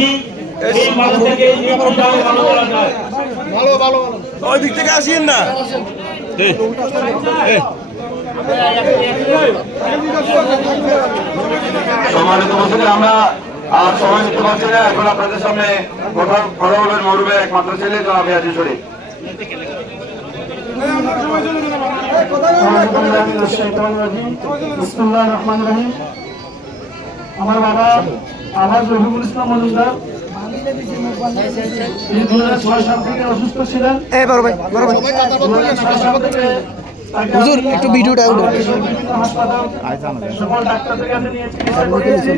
রাজি এই মাঠ থেকে এই পর্যায়ে ভালো করা যায়। ভালো ভালো ওই দিক থেকে আসেন না। সম্মানিত উপস্থিতি, আমরা আর সময় নিতে পারছি না। এখন আপনাদের সামনে কথা বলবেন মরুবের একমাত্র ছেলে জনাব ইয়াজিদ শরীফ। আমার বাবা আলহাজ রফিকুল ইসলাম মজুমদার 2006 সাল থেকে অসুস্থ ছিলেন। হুজুর একটু ভিডিওটা সকল ডাক্তারদের কাছে নিয়ে চিকিৎসা করিয়েছি।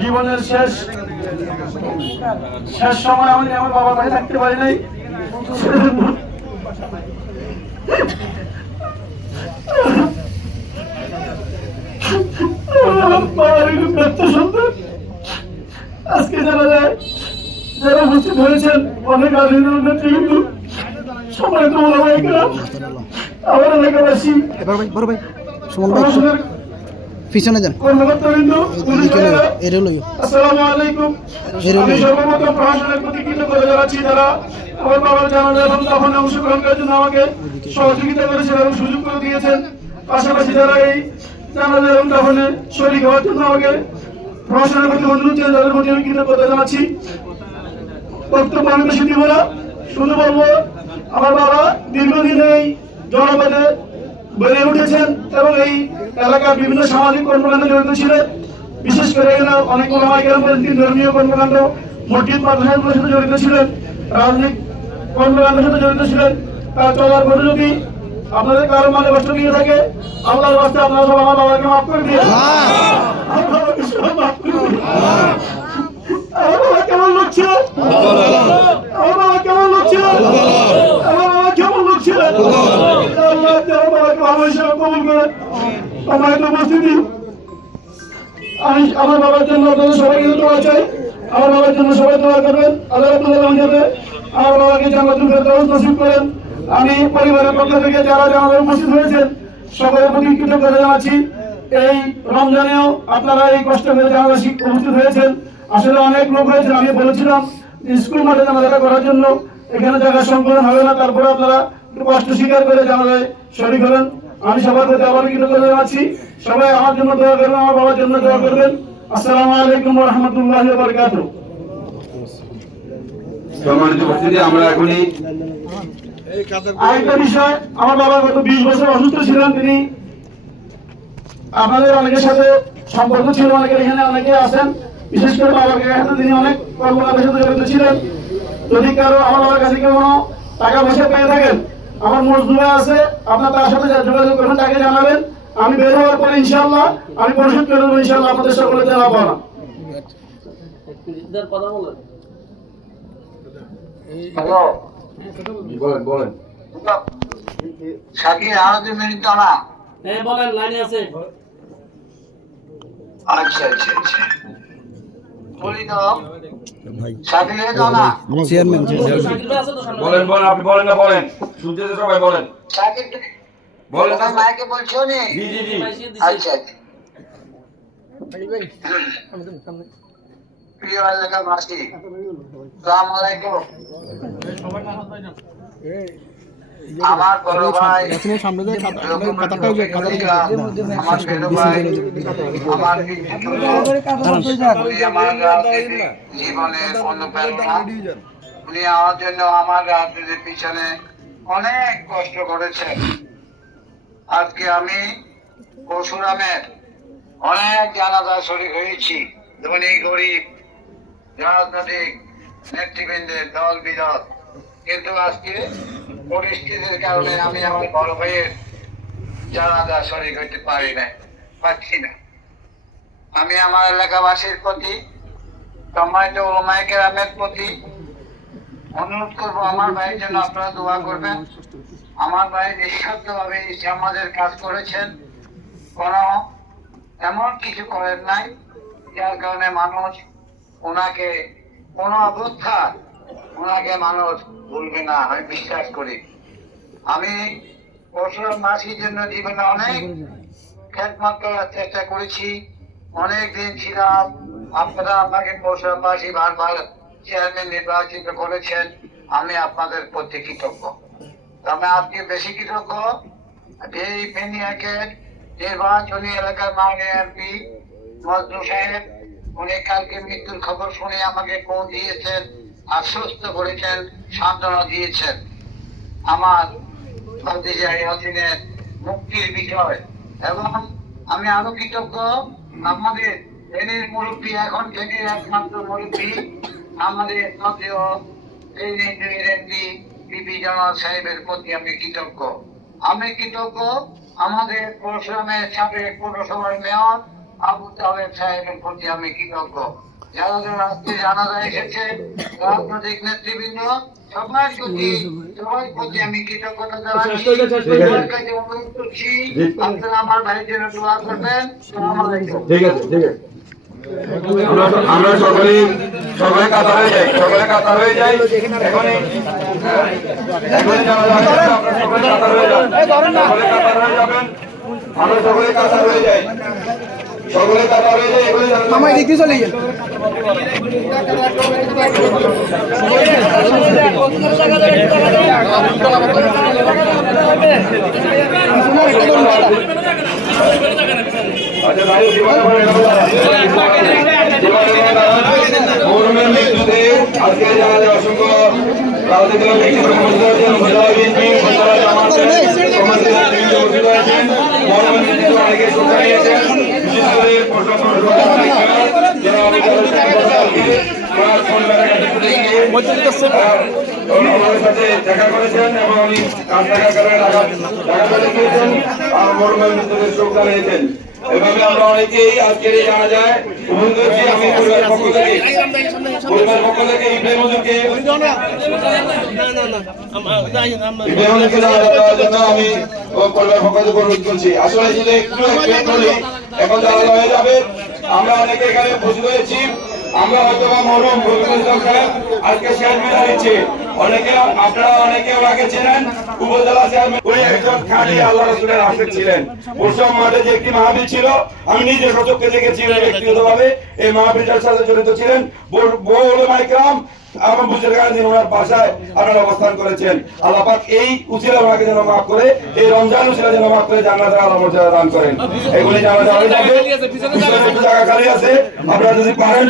জীবনের শেষ সময় আমি আমার বাবার কাছে থাকতে পারি নাই। আজকে জানা যায় যারা উপস্থিত হয়েছেন অনেক কিন্তু সবাই তো আমার এলাকাবাসী পিছনে যান। আসসালামু আলাইকুম। আমি সর্বপ্রথম প্রশাসনের প্রতি কৃতজ্ঞতা জানাচ্ছি যারা আমার বাবার জানাজা এবং দাফনে অংশগ্রহণ করার জন্য আমাকে সহযোগিতা করেছেন এবং সুযোগ করে দিয়েছেন। পাশাপাশি যারা এই জানাজা এবং দাফনে শরীক হওয়ার জন্য আমাকে প্রশাসনের প্রতি অনুরোধ জানিয়ে তাদের প্রতি আমি কৃতজ্ঞতা জানাচ্ছি। বক্তব্য আমি বেশি দিব না, শুধু বলবো আমার বাবা দীর্ঘদিন এই জনপদে বেড়ে উঠেছেন এবং এই এলাকার বিভিন্ন সামাজিক কর্মকাণ্ডে জড়িত ছিলেন। বিশেষ করে অনেক ধর্মীয় কর্মকাণ্ড, মসজিদ মাদ্রাসাগুলোর সাথে জড়িত ছিলেন, রাজনৈতিক কর্মকাণ্ডের সাথে জড়িত ছিলেন। তার চলার পরে যদি আপনাদের কারো মানে কষ্ট দিয়ে থাকে, আল্লাহর রাস্তে আপনারা সব আমার বাবাকে মাফ করে দিয়ে আমার বাবা কেমন লোক ছিল, আমার বাবা কেমন লোক ছিল, আমার বাবা কেমন লোক ছিল। আল্লাহ আমার বাবাকে ভালো হিসেবে কবুল করে। আমার একটা উপস্থিতি, আমি আমার বাবার জন্য আপনাদের সবাইকে দোয়া চাই। আমার বাবার জন্য সবাই দোয়া করবেন। আল্লাহ রাব্বুল যাতে আমার বাবাকে জান্নাতুল ফেরদাউস নসিব করেন। আমি পরিবারের পক্ষ থেকে যারা আমাদের উপস্থিত হয়েছেন সকলের প্রতি কৃতজ্ঞতা জানাচ্ছি। এই রমজানেও আপনারা এই কষ্ট করে যারা উপস্থিত হয়েছেন, আসলে অনেক লোক হয়েছেন। আমি বলেছিলাম স্কুল মাঠে জানাজাটা করার জন্য, এখানে জায়গা সংকলন হবে না, তারপরে আপনারা একটু কষ্ট স্বীকার করে জানাজায় শরীক হলেন। আমি সবার প্রতি আবার কৃতজ্ঞতা জানাচ্ছি। সবাই আমার জন্য দোয়া করবেন, আমার বাবার জন্য দোয়া করবেন। আসসালামু আলাইকুম ওয়া রাহমাতুল্লাহি ওয়া বারাকাতুহু। সম্মানিত উপস্থিতি, আমরা এখনই আরেকটা বিষয়, আমার বাবা গত 20 বছর অসুস্থ ছিলেন। তিনি আপনাদের অনেকের সাথে সম্পর্ক ছিল, অনেকের এখানে অনেকে আছেন। বিশেষ করে বাবার কাছে তিনি অনেক কর্মকাণ্ডের সাথে জড়িত ছিলেন। যদি কারো আমার বাবার কাছে কেউ টাকা পয়সা পেয়ে থাকেন, আমার মজদুরা আছে, আপনার তার সাথে যোগাযোগ করবেন, তাকে জানাবেন। আমি বের হওয়ার পরে ইনশাআল্লাহ আমি পরিশোধ করে দেবো ইনশাআল্লাহ আপনাদের সকলে জানাবো না। বলেন শাকির আরো 2 মিনিট দাও না। বলেন, লাইনে আছে। আচ্ছা বলি তো শাকির দাও না। চেয়ারম্যান বলেন আপনি বলেন না, বলেন শুনতে সবাই বলেন। শাকির বলেন তোমার মাইকে বলছো নি? জি আচ্ছা প্রিয় এলাকাবাসী, আসসালামু আলাইকুম। আমার বড় ভাই, আমার ছোট ভাই, আমার জীবনের অনুপ্রেরণা। উনি আমার জন্য আমার রাজনীতির পিছনে অনেক কষ্ট করেছেন। আজকে আমি পরশুরামের অনেক জানাজা শরীক হয়েছি। ধনী গরিব রাজনৈতিক নেতৃবৃন্দের দল বিরোধ, কিন্তু আজকে পরিস্থিতির কারণে আমি আমার বড় ভাইয়ের জানাজা শরীক হইতে পারছি না। আমি আমার এলাকাবাসীর প্রতি, সম্মানিত উলামায়ে কেরামের প্রতি অনুরোধ করবো, আমার ভাইয়ের জন্য আপনারা দোয়া করবেন। আমার ভাই নিঃস্বার্থভাবে সমাজের কাজ করেছেন, কোনো এমন কিছু করেন নাই যার কারণে মানুষ ওনাকে কোনো অবস্থা ওনাকে মানুষ ভুলবে না, আমি বিশ্বাস করি। আমি পরশুরাম মাসির জন্য জীবনে অনেক খেদমত করার চেষ্টা করেছি, অনেক দিন ছিলাম, আপনারা আমাকে পৌরসভাবাসী বারবার চেয়ারম্যান নির্বাচিত করেছেন, আমি আপনাদের প্রতি কৃতজ্ঞ। তবে আজকে বেশি কৃতজ্ঞ এই বেনিয়াকের নির্বাচনী এলাকার মাননীয় এমপি মজনু সাহেব। উনি কালকে মৃত্যুর খবর শুনে আমাকে ফোন দিয়েছেন, আশ্বস্ত করেছেন, সান্ত্বনা দিয়েছেন আমার ভাতিজা ইয়াসিনের মুক্তির বিষয়। এবং আমি আরো কৃতজ্ঞ আমাদের ফেনীর মুরব্বী, এখন ফেনীর একমাত্র মুরব্বী আমাদের জাতীয় এমপি বিপি জামাল সাহেবের প্রতি আমি কৃতজ্ঞ। আমি কৃতজ্ঞ আমাদের পৌরসভার সাবেক পৌরসভার মেয়র আবু তাহের সাহেবের প্রতি আমি কৃতজ্ঞ। যারা যারা আজকে জানাজা এসেছে, রাজনৈতিক নেতৃবৃন্দ, সবার প্রতি আমি কৃতজ্ঞতা জানাচ্ছি। সবার কাছে অনুরোধ করছি, আপনারা আমার ভাইয়ের জন্য দোয়া করবেন। আসসালামু আলাইকুম। ঠিক আছে, ঠিক আছে। আমরা সকলে কাতার হয়ে যাই, সকলে কাতার হয়ে যাই। এখনই যারা যাবেন, আপনারা সকলে কাতার হয়ে যান, সকলে কাতার হয়ে যাবেন। আমরা সকলে কাতার হয়ে যাই, সকলে কাতার হয়ে যাই। এখনই মামা এদিক দিয়ে চলে গেল। আচ্ছা ভাই, মরহুমের মৃত্যুতে আজকে যারা যারা অসংখ্য রাজনৈতিক ব্যক্তিগত মর্যাদা আছেন, উপজেলা বিএনপি, উপজেলা জামাতের সমাজের নেতৃবৃন্দ উপস্থিত হয়েছেন। মরহুমের মৃত্যুতে অনেকে শোক জানিয়েছেন, বিশেষ করে আমাদের সাথে দেখা করেছেন এবং উনি কান্নাকা করে ঢাকা গিয়েছেন, মরহুমের মৃত্যুতে শোক জানিয়েছেন। এভাবে আমরা অনেকেই আজকের এই জানা যায় উপস্থিত হয়েছি। আমি পরিবারের পক্ষ থেকে ইব্রাহিম হুজুরকে দেওয়ার জন্য আমি পরিবারের পক্ষ থেকে অনুরোধ করছি। আসলে যদি একটু বলি, এখন জানা হয়ে যাবে। আমরা অনেকে এখানে উপস্থিত হয়েছি, আমরা হয়তো বা মরহুম রফিকুল ইসলাম সাহেব আজকে শেষ বিদায় নিচ্ছি। অনেকে আপনারা অনেকে ওনাকে চেনেন, উপজেলা চেয়ারম্যান। উনি একজন খাঁটি আল্লাহ রাসূলের আশিক ছিলেন। উৎসব মাঠে যে একটি মাহফিল ছিল, আমি নিজে সচক্ষে দেখেছি, ব্যক্তিগতভাবে এই মাহফিলটার সাথে জড়িত ছিলেন বহু উলামায়ে কেরাম এবং বুজুর্গান ওনার বাসায় আপনারা অবস্থান করেছেন। আল্লাহ পাক এই উসিলা ওনাকে যেন মাফ করে, এই রমজান উসিলা যেন মাফ করে জান্নাতের আলো মর্যাদা দান করেন। এগুলি জানা যাবে। জায়গা খালি আছে, আপনারা যদি পারেন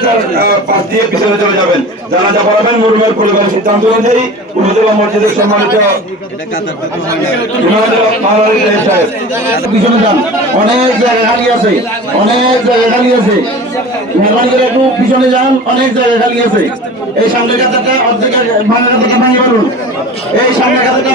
পাশ দিয়ে পিছনে চলে যাবেন। জানাজা পড়াবেন মরহুমের পরিবারের সিদ্ধান্ত অনুযায়ী উপজেলা মসজিদের সম্মানিত পিছনে যান, অনেক জায়গা খালি আছে, অনেক জায়গা খালি আছে। মেহরবানি করে একটু পিছনে যান, অনেক জায়গা খালি আছে। এই সামনে কাতারটা অর্ধেক ভাঙা কাতারটা ভাঙে পারুন, এই সামনে কাতারটা